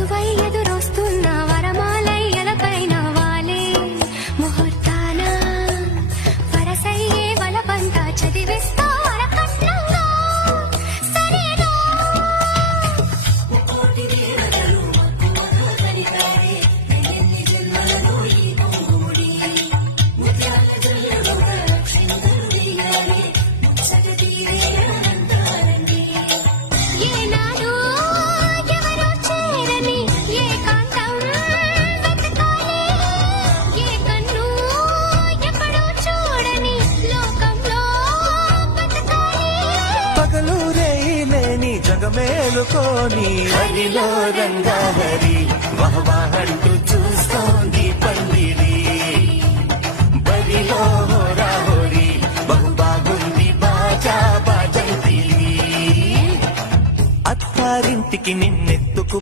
వధువై ఎదురొస్తున్న వరమాలయ్యలపైన వాలే ముహూర్తాన వరసయ్యే వలపంతా చదివిస్తా వరకట్నంగా సరేనా కోటి దేవతలు కనికారే ఎన్ని జన్మలలో ఈ పొంగుముడి ముత్యాల జల్లలో లక్ష్మీదేవియాలే ముచ్చట తీరే అనంతారండి ఏనాడు ఎవరో చేరని ఏకాంతం వెతకాలి ఏ కన్ను ఎప్పుడూ చూడని లోకంలో బతకాలి పగలు రేయిలేని జగమేలుకోని హరిలో రంగాహరి వహవాహంటూ చూస్తోంది పందిరి బరిలో హోరాహోరి బహు బాగుంది బాజా బాజంతిరి అత్తారింటికి నిన్నెత్తుకు